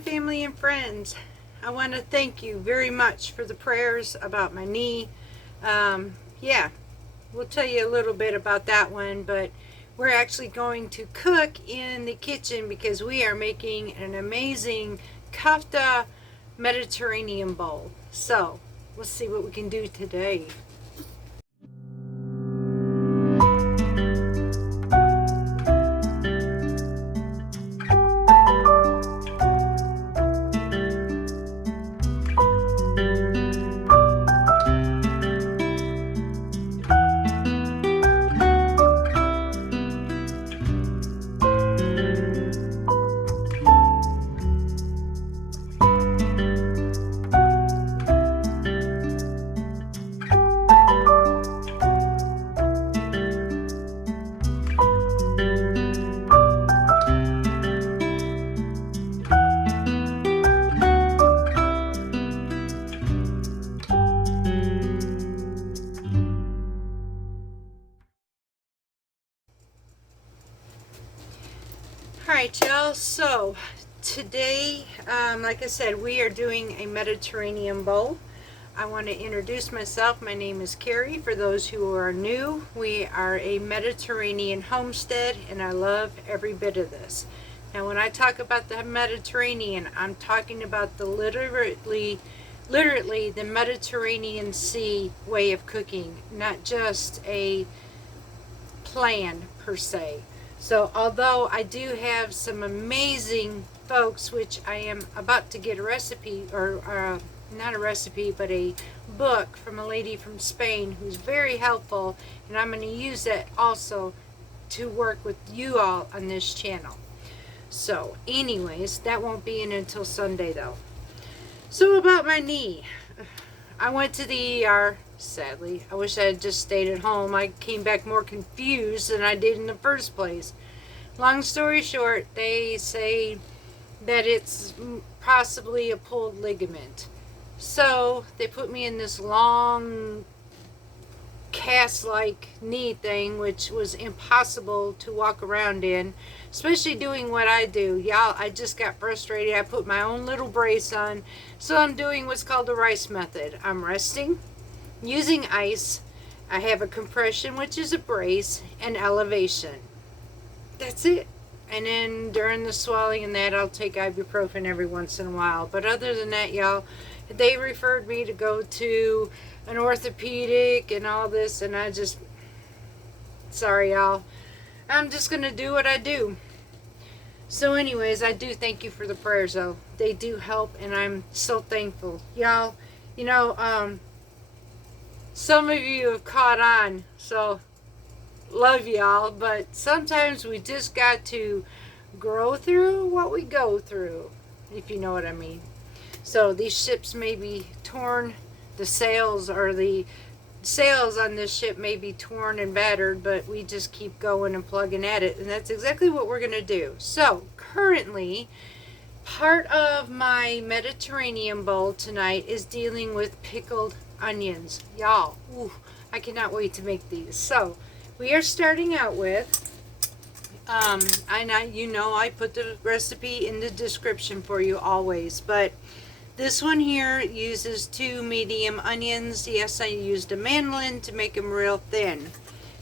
family and friends. I want to thank you very much for the prayers about my knee. Yeah, we'll tell you a little bit about that one, but we're actually going to cook in the kitchen because we are making an amazing Kofta Mediterranean bowl. So, let's see what we can do today. Alright y'all, so today, like I said, we are doing a Mediterranean bowl. I want to introduce myself. My name is Carrie. For those who are new, we are a Mediterranean homestead and I love every bit of this. Now when I talk about the Mediterranean, I'm talking about the literally the Mediterranean Sea way of cooking, not just a plan per se. So although I do have some amazing folks, which I am about to get a recipe, or not a recipe, but a book from a lady from Spain who's very helpful, and I'm going to use that also to work with you all on this channel. So anyways, that won't be in until Sunday though. So about my knee, I went to the ER. Sadly, I wish I had just stayed at home. I came back more confused than I did in the first place. Long story short, they say that it's possibly a pulled ligament. So they put me in this long cast-like knee thing, which was impossible to walk around in, especially doing what I do. Y'all, I just got frustrated. I put my own little brace on. So I'm doing what's called the rice method. I'm resting, using ice. I have a compression, which is a brace, and elevation. That's it. And then during the swelling and that, I'll take ibuprofen every once in a while. But other than that, y'all, they referred me to go to an orthopedic and all this, and I just, sorry y'all, I'm just going to do what I do. So anyways, I do thank you for the prayers though. They do help, and I'm so thankful. Y'all, you know, some of you have caught on, so love y'all, but sometimes we just got to grow through what we go through, if you know what I mean. So these ships may be torn, the sails on this ship may be torn and battered, but we just keep going and plugging at it, and that's exactly what we're going to do. So currently, part of my Mediterranean bowl tonight is dealing with pickled onions. Y'all, I cannot wait to make these. So we are starting out with, I put the recipe in the description for you always, but this one here uses 2 medium onions. Yes, I used a mandolin to make them real thin.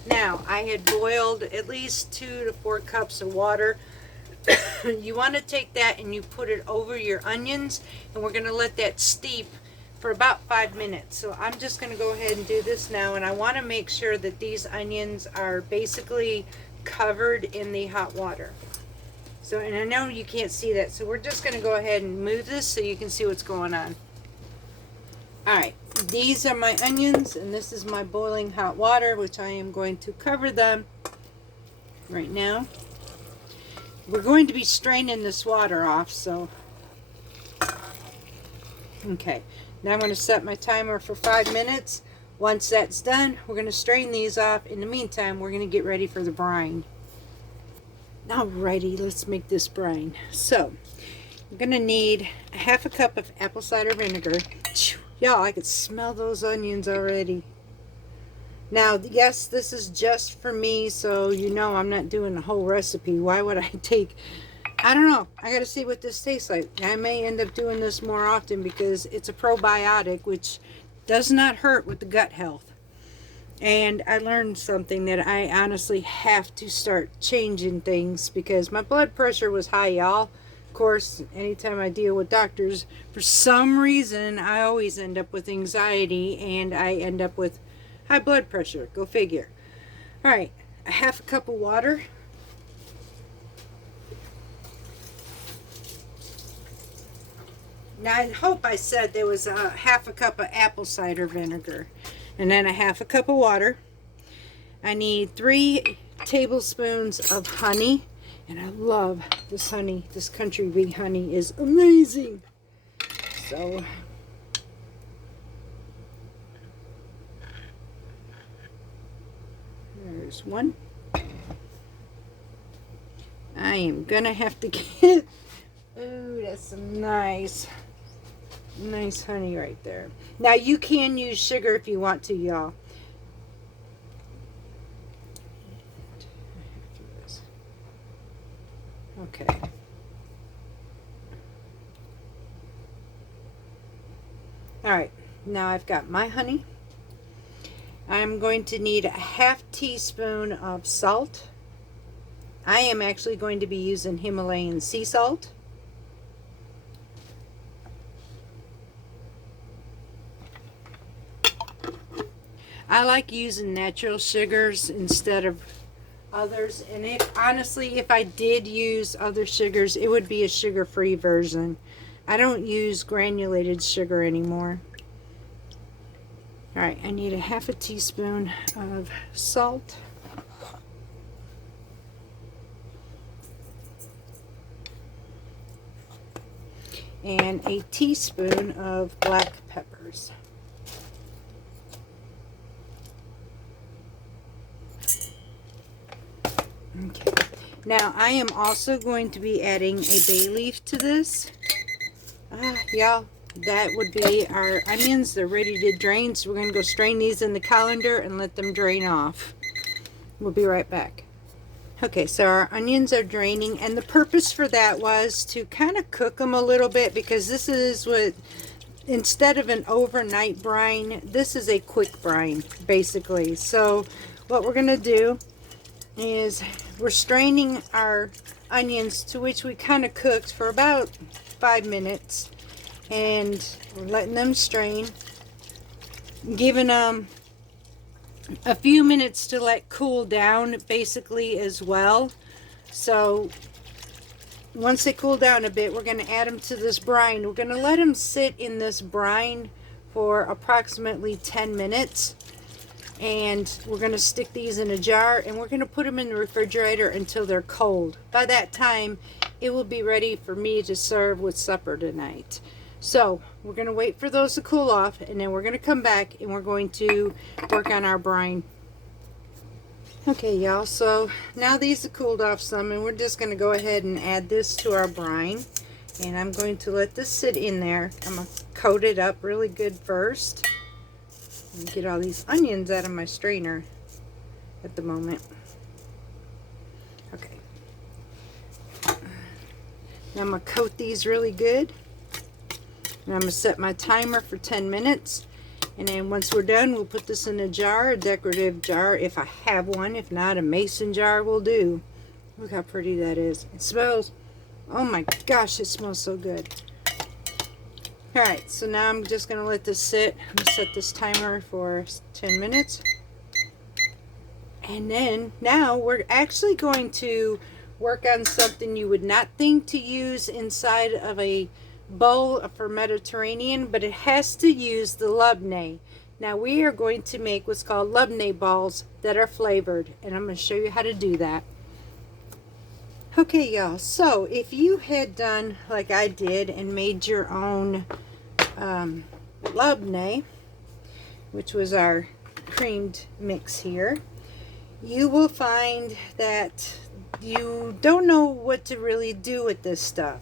Now, I had boiled at least 2 to 4 cups of water. You want to take that and you put it over your onions, and we're going to let that steep for about 5 minutes. So I'm just going to go ahead and do this now, and I want to make sure that these onions are basically covered in the hot water. So, and I know you can't see that, so we're just going to go ahead and move this so you can see what's going on. Alright, these are my onions, and this is my boiling hot water, which I am going to cover them right now. We're going to be straining this water off, so okay. Now I'm going to set my timer for 5 minutes. Once that's done, we're going to strain these off. In the meantime, we're going to get ready for the brine. Alrighty, let's make this brine. So, I'm going to need a 1/2 cup of apple cider vinegar. Y'all, I can smell those onions already. Now, yes, this is just for me, so you know I'm not doing the whole recipe. Why would I take I don't know. I got to see what this tastes like. I may end up doing this more often because it's a probiotic, which does not hurt with the gut health. And I learned something that I honestly have to start changing things because my blood pressure was high, y'all. Of course, anytime I deal with doctors, for some reason, I always end up with anxiety and I end up with high blood pressure. Go figure. All right, a half a cup of water. Now, I hope I said there was a half a cup of apple cider vinegar. And then a half a cup of water. I need 3 tablespoons of honey. And I love this honey. This country bee honey is amazing. So, there's one. I am going to have to get... Ooh, that's some nice honey right there. Now you can use sugar if you want to, y'all. Okay. Alright, now I've got my honey. I'm going to need a half teaspoon of salt. I am actually going to be using Himalayan sea salt. I like using natural sugars instead of others, and honestly, if I did use other sugars, it would be a sugar-free version. I don't use granulated sugar anymore. Alright, I need a half a teaspoon of salt. And a teaspoon of black peppers. Okay. Now I am also going to be adding a bay leaf to this. Y'all, that would be our onions. They're ready to drain, so we're going to go strain these in the colander and let them drain off. We'll be right back. Okay, so our onions are draining, and the purpose for that was to kind of cook them a little bit, because this is what, instead of an overnight brine, this is a quick brine, basically. So what we're going to do is we're straining our onions, to which we kind of cooked for about 5 minutes, and we're letting them strain, giving them a few minutes to let cool down basically as well. So once they cool down a bit, we're going to add them to this brine. We're going to let them sit in this brine for approximately 10 minutes. And we're going to stick these in a jar, and we're going to put them in the refrigerator until they're cold. By that time, it will be ready for me to serve with supper tonight. So we're going to wait for those to cool off, and then we're going to come back and we're going to work on our brine. Okay, y'all, so now these have cooled off some, and we're just going to go ahead and add this to our brine. And I'm going to let this sit in there. I'm going to coat it up really good first. Get all these onions out of my strainer at the moment. Okay. Now I'm going to coat these really good. And I'm going to set my timer for 10 minutes. And then once we're done, we'll put this in a jar, a decorative jar if I have one. If not, a mason jar will do. Look how pretty that is. It smells, oh my gosh, it smells so good. Alright, so now I'm just going to let this sit. I'm going to set this timer for 10 minutes. And then now we're actually going to work on something you would not think to use inside of a bowl for Mediterranean, but it has to use the labneh. Now we are going to make what's called labneh balls that are flavored, and I'm going to show you how to do that. Okay, y'all, so if you had done like I did and made your own labneh, which was our creamed mix here, you will find that you don't know what to really do with this stuff.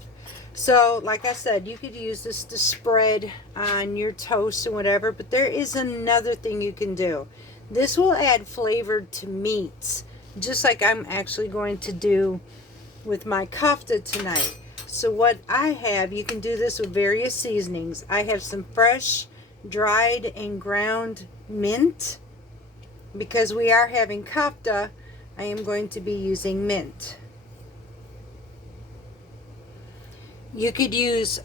So like I said, you could use this to spread on your toast and whatever, but there is another thing you can do. This will add flavor to meats, just like I'm actually going to do with my kofta tonight. So what I have, you can do this with various seasonings. I have some fresh, dried, and ground mint. Because we are having kofta, I am going to be using mint. You could use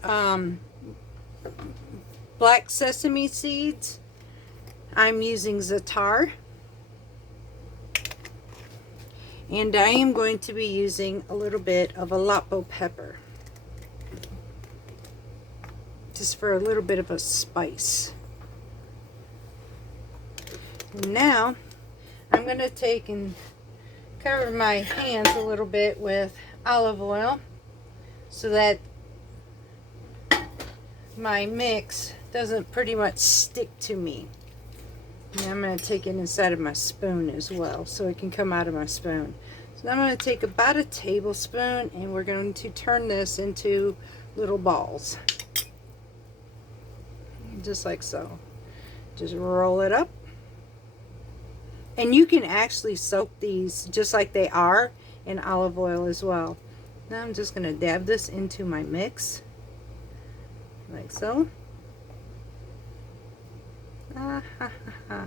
black sesame seeds. I'm using za'atar. And I am going to be using a little bit of Aleppo pepper. Just for a little bit of a spice. Now, I'm going to take and cover my hands a little bit with olive oil so that my mix doesn't pretty much stick to me. And I'm going to take it inside of my spoon as well so it can come out of my spoon. So I'm going to take about a tablespoon and we're going to turn this into little balls. Just like so. Just roll it up. And you can actually soak these just like they are in olive oil as well. Now I'm just going to dab this into my mix. Like so. Ah, ha, ha, ha.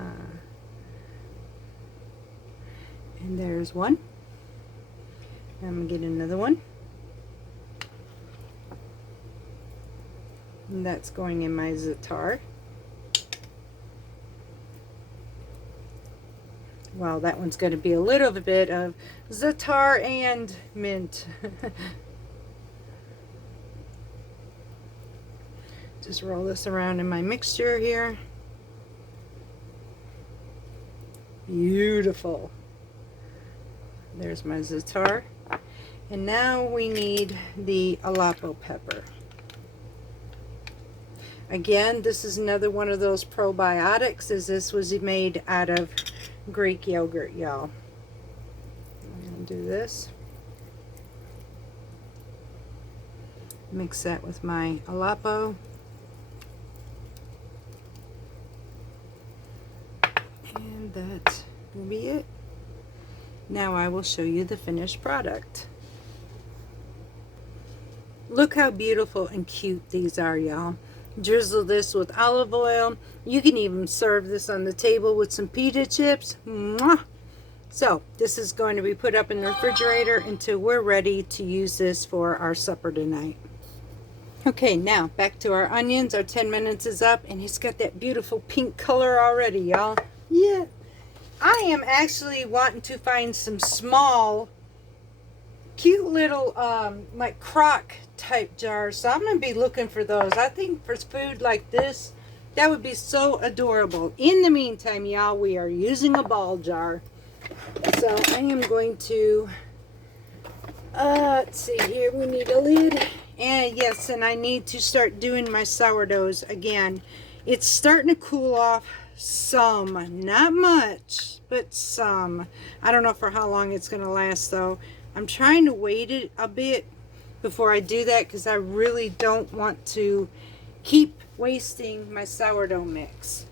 And there's one. I'm going to get another one. And that's going in my za'atar. Well, that one's going to be a little bit of za'atar and mint. Just roll this around in my mixture here. Beautiful. There's my za'atar. And now we need the Aleppo pepper. Again, this is another one of those probiotics, as this was made out of Greek yogurt, y'all. I'm going to do this. Mix that with my Aleppo. And that will be it. Now I will show you the finished product. Look how beautiful and cute these are, y'all. Drizzle this with olive oil. You can even serve this on the table with some pita chips. Mwah! So this is going to be put up in the refrigerator until we're ready to use this for our supper tonight. Okay, now back to our onions. Our 10 minutes is up and it's got that beautiful pink color already, y'all. Yeah. I am actually wanting to find some small, cute little like crock type jars, so I'm going to be looking for those. I think for food like this, that would be so adorable. In the meantime, y'all, we are using a ball jar, so I am going to let's see here, we need a lid, and yes, and I need to start doing my sourdoughs again. It's starting to cool off some, not much, but some. I don't know for how long it's going to last though. I'm trying to wait it a bit before I do that because I really don't want to keep wasting my sourdough mix.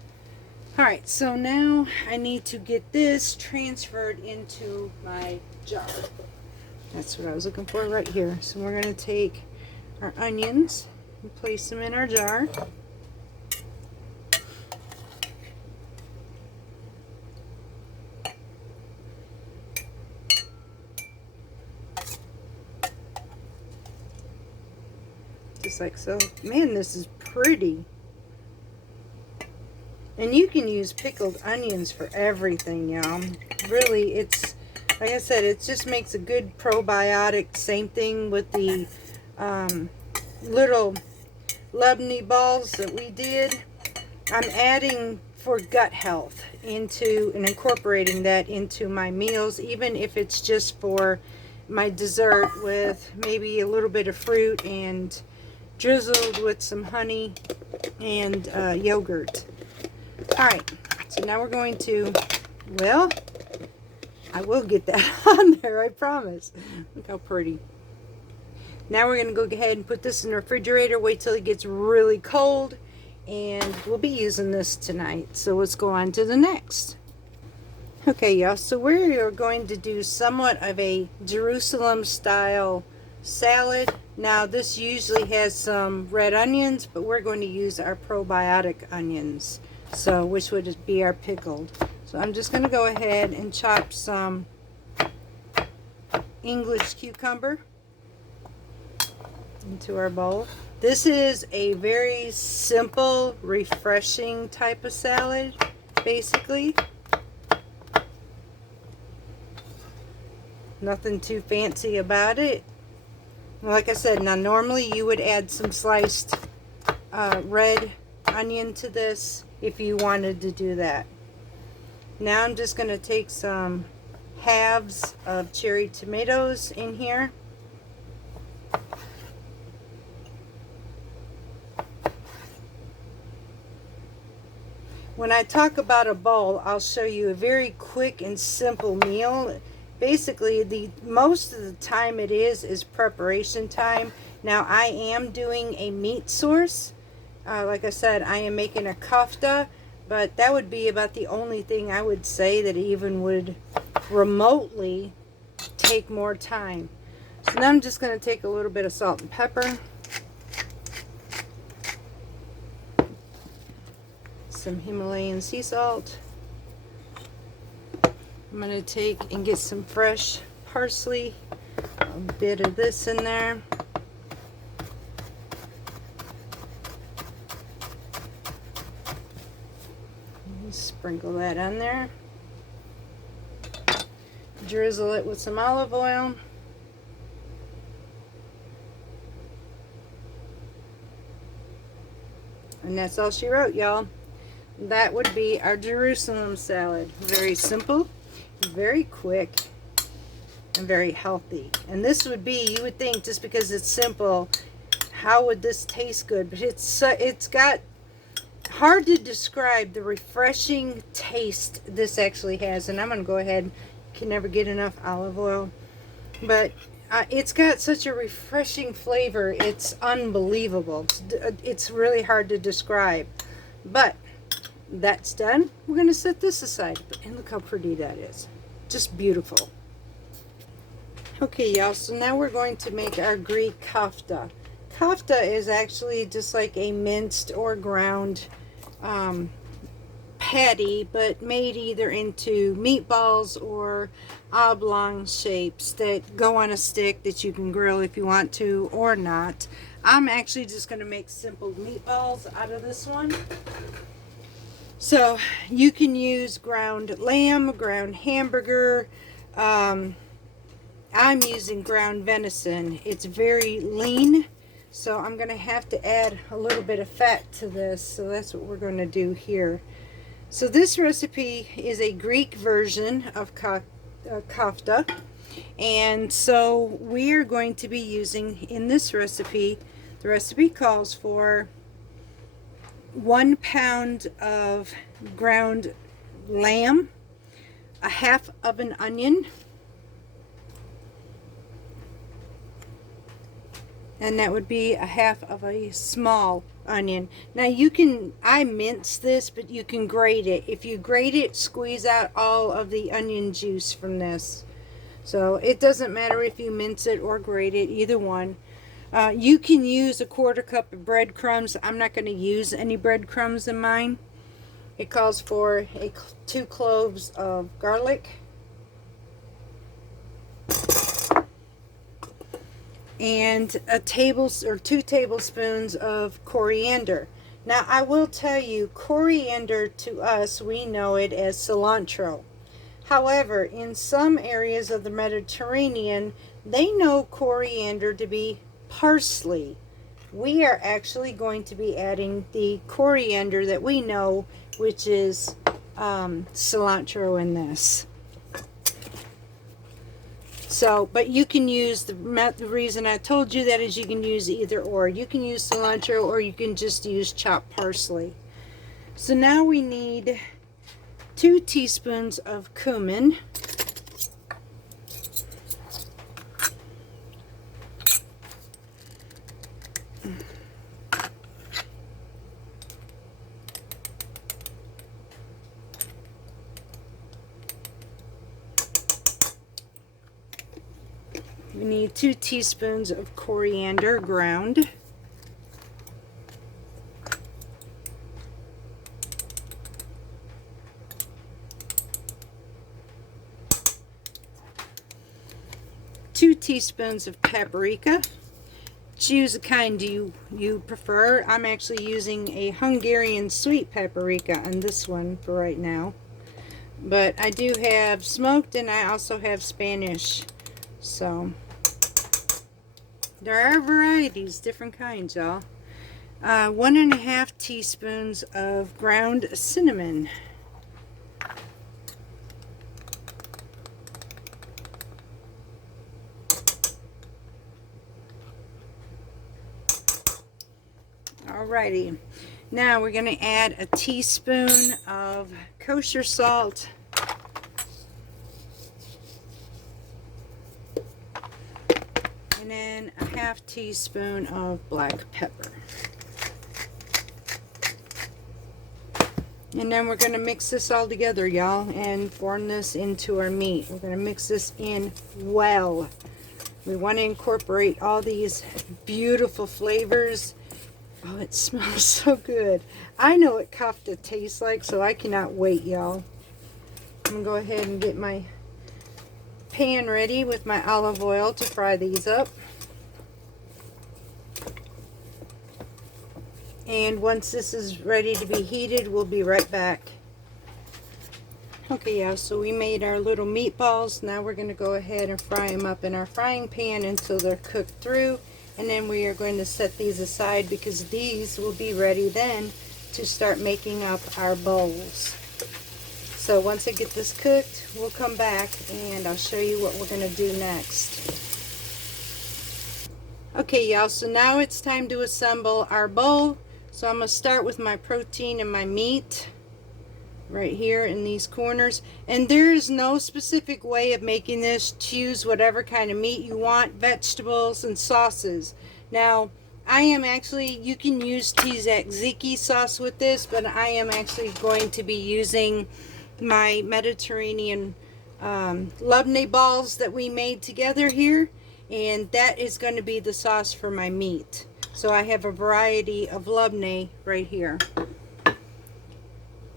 Alright, so now I need to get this transferred into my jar. That's what I was looking for right here. So we're going to take our onions and place them in our jar. Just like so. Man, this is pretty. And you can use pickled onions for everything, y'all. Really, it's, like I said, it just makes a good probiotic. Same thing with the little meatballs that we did. I'm adding for gut health into and incorporating that into my meals, even if it's just for my dessert with maybe a little bit of fruit and drizzled with some honey and yogurt. Alright, so now we're going to, well, I will get that on there, I promise. Look how pretty. Now we're going to go ahead and put this in the refrigerator, wait till it gets really cold, and we'll be using this tonight. So let's go on to the next. Okay, y'all, so we're going to do somewhat of a Jerusalem style salad. Now, this usually has some red onions, but we're going to use our probiotic onions, so which would be our pickled. So I'm just going to go ahead and chop some English cucumber into our bowl. This is a very simple, refreshing type of salad, basically. Nothing too fancy about it. Like I said, now normally you would add some sliced red onion to this if you wanted to do that. Now I'm just going to take some halves of cherry tomatoes in here. When I talk about a bowl, I'll show you a very quick and simple meal. Basically, most of the time it is preparation time. Now, I am doing a meat sauce. Like I said, I am making a kofta, but that would be about the only thing I would say that even would remotely take more time. So now I'm just going to take a little bit of salt and pepper, some Himalayan sea salt. I'm going to take and get some fresh parsley, a bit of this in there. Sprinkle that on there. Drizzle it with some olive oil. And that's all she wrote, y'all. That would be our Jerusalem salad. Very simple, very quick, and very healthy. And this would be, you would think, just because it's simple, how would this taste good? But it's got, hard to describe the refreshing taste this actually has. And I'm going to go ahead, can never get enough olive oil. But it's got such a refreshing flavor. It's unbelievable. It's really hard to describe. But that's done. We're going to set this aside. And look how pretty that is. Just beautiful. Okay, y'all. So now we're going to make our Greek kofta. Kofta is actually just like a minced or ground patty, but made either into meatballs or oblong shapes that go on a stick that you can grill if you want to or not. I'm actually just going to make simple meatballs out of this one. So you can use ground lamb, ground hamburger. I'm using ground venison. It's very lean, so I'm going to have to add a little bit of fat to this. So that's what we're going to do here. So this recipe is a Greek version of kofta, and so we are going to be using in this recipe, the recipe calls for 1 pound of ground lamb, a half of an onion, and that would be a half of a small onion. Now you can, I mince this, but you can grate it. If you grate it, squeeze out all of the onion juice from this. So it doesn't matter if you mince it or grate it, either one. You can use a 1/4 cup of breadcrumbs. I'm not going to use any breadcrumbs in mine. It calls for 2 cloves of garlic, and 2 tablespoons of coriander. Now I will tell you, coriander to us, we know it as cilantro. However, in some areas of the Mediterranean, they know coriander to be parsley. We are actually going to be adding the coriander that we know, which is cilantro in this. So, but you can use, the reason I told you that is you can use either or. You can use cilantro or you can just use chopped parsley. So now we need 2 teaspoons of cumin. We need 2 teaspoons of coriander ground. Two teaspoons of paprika. Choose the kind you prefer. I'm actually using a Hungarian sweet paprika on this one for right now. But I do have smoked and I also have Spanish. So there are varieties, different kinds, y'all. 1.5 teaspoons of ground cinnamon. Alrighty, now we're going to add a teaspoon of kosher salt, and then a 1/2 teaspoon of black pepper. And then we're going to mix this all together, y'all, and form this into our meat. We're going to mix this in well. We want to incorporate all these beautiful flavors. Oh, it smells so good. I know what kofta tastes like, so I cannot wait, y'all. I'm going to go ahead and get my pan ready with my olive oil to fry these up. And once this is ready to be heated, we'll be right back. Okay, yeah, so we made our little meatballs. Now we're going to go ahead and fry them up in our frying pan until they're cooked through. And then we are going to set these aside because these will be ready then to start making up our bowls. So once I get this cooked, we'll come back and I'll show you what we're going to do next. Okay, y'all, so now it's time to assemble our bowl. So I'm going to start with my protein and my meat right here in these corners. And there is no specific way of making this. Choose whatever kind of meat you want, vegetables and sauces. Now, I am actually, you can use tzatziki sauce with this, but I am actually going to be using my Mediterranean labneh balls that we made together here. And that is going to be the sauce for my meat. So I have a variety of labneh right here.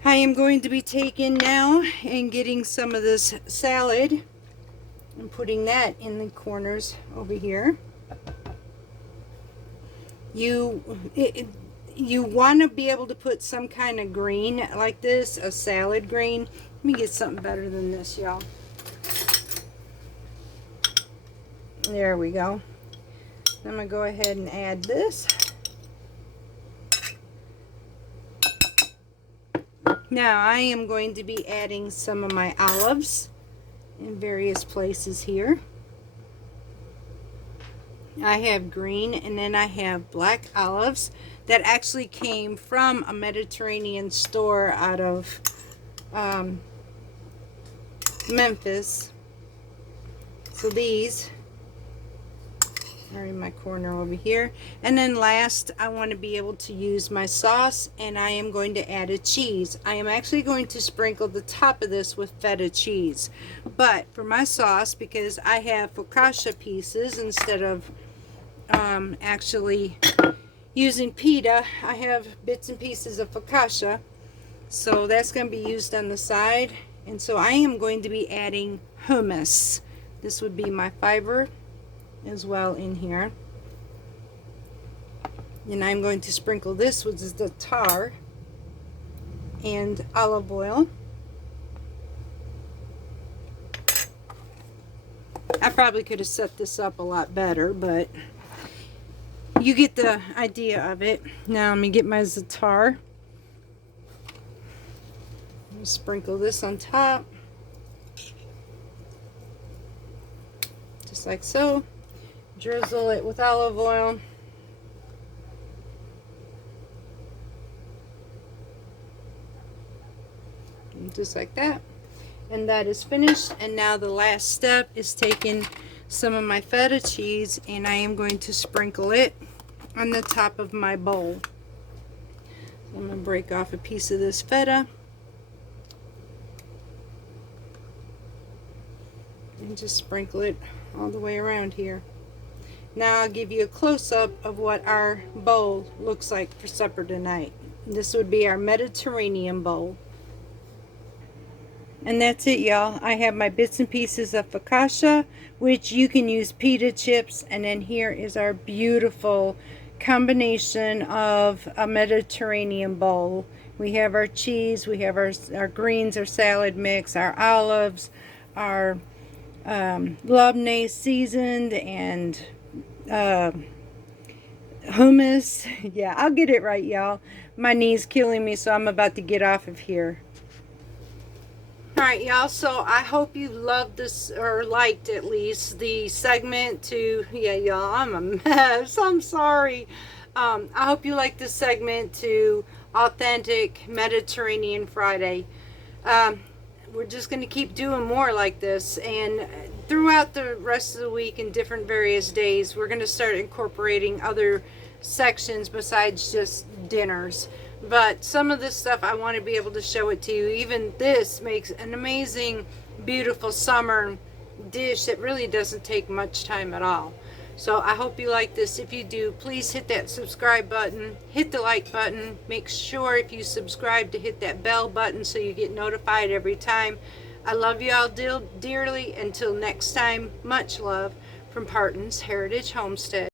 I am going to be taking now and getting some of this salad and putting that in the corners over here. You want to be able to put some kind of green like this, a salad green. Let me get something better than this, y'all. There we go. I'm going to go ahead and add this. Now I am going to be adding some of my olives in various places here. I have green and then I have black olives that actually came from a Mediterranean store out of Memphis. So these are in my corner over here. And then last, I want to be able to use my sauce, and I am going to add a cheese. I am actually going to sprinkle the top of this with feta cheese. But for my sauce, because I have focaccia pieces instead of actually using pita, I have bits and pieces of focaccia. So that's going to be used on the side. And so I am going to be adding hummus. This would be my fiber as well in here. And I'm going to sprinkle this with the tar and olive oil. I probably could have set this up a lot better, but you get the idea of it. Now let me get my za'atar. Sprinkle this on top, just like so. Drizzle it with olive oil. And just like that. And that is finished. And now the last step is taking some of my feta cheese and I am going to sprinkle it on the top of my bowl. So I'm going to break off a piece of this feta and just sprinkle it all the way around here. Now I'll give you a close-up of what our bowl looks like for supper tonight. This would be our Mediterranean bowl. And that's it, y'all. I have my bits and pieces of focaccia, which you can use pita chips. And then here is our beautiful combination of a Mediterranean bowl. We have our cheese, we have our greens, our salad mix, our olives, our labneh seasoned, and hummus. Yeah, I'll get it right, y'all. My knee's killing me, so I'm about to get off of here. Alright, y'all, so I hope you loved this, or liked at least, the segment to, yeah, y'all, I'm a mess, I'm sorry. I hope you liked this segment to Authentic Mediterranean Friday. We're just going to keep doing more like this, and throughout the rest of the week and different various days, we're going to start incorporating other sections besides just dinners. But some of this stuff I want to be able to show it to you. Even this makes an amazing, beautiful summer dish that really doesn't take much time at all. So I hope you like this. If you do, please hit that subscribe button, hit the like button. Make sure if you subscribe to hit that bell button so you get notified every time. I love you all dearly. Until next time, much love from Parton's Heritage Homestead.